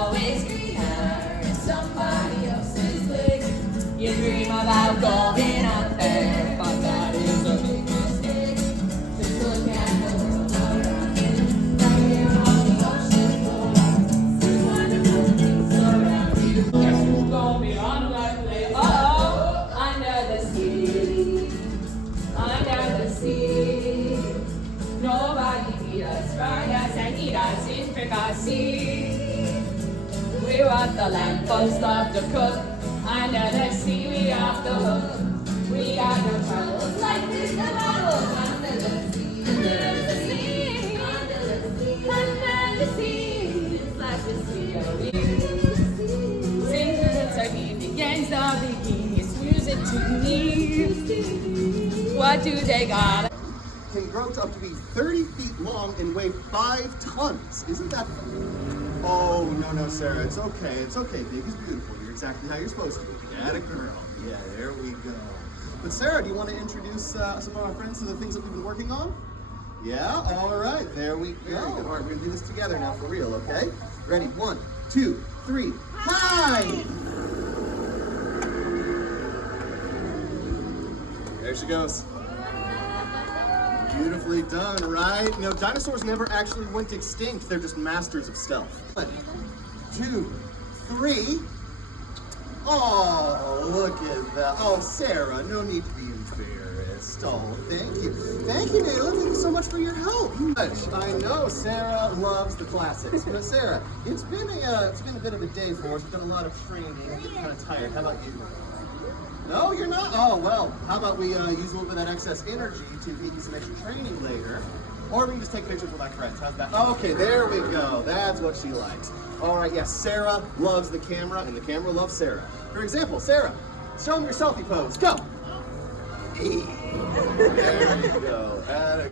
always green hair in somebody else's legs. You dream about going out there, but that is a big mistake. Just look at the world around you, right here on the ocean floor. See wonderful things around you. Guess who's gonna be on that play? Uh-oh, under the sea, under the sea. Nobody need us, find us, and eat us in fricassee. We want the land full stuff to cook. Under the sea, we off the hook. We got no troubles like this, the bubbles. Under the sea, under the sea, under the sea, under the sea. It's like the sea of weed. Sing to the turkey, begins the bikini. It's music to me. What do they got? Can grow up to be 30 feet long and weigh 5 tons. Isn't that fun? Oh, no, Sarah. It's okay. It's okay. Big is beautiful. You're exactly how you're supposed to be. Atta girl. Yeah, there we go. But Sarah, do you want to introduce some of our friends to the things that we've been working on? Yeah? All right. There we go. All right, we're going to do this together now for real, okay? Ready? 1, 2, 3. Hi! There she goes. Beautifully done, right? You know, dinosaurs never actually went extinct. They're just masters of stealth. 1, 2, 3. Oh, look at that. Oh, Sarah, no need to be embarrassed. Oh, thank you. Thank you, Nayla. Thank you so much for your help. I know Sarah loves the classics. But Sarah, it's been a bit of a day for us. We've done a lot of training. I'm getting kind of tired. How about you? No, you're not? Oh, well, how about we use a little bit of that excess energy to get you some extra training later? Or we can just take pictures with my friends. How's that? Okay, there we go. That's what she likes. All right, yes, Sarah loves the camera, and the camera loves Sarah. For example, Sarah, show them your selfie pose. Go. Hey. There we go.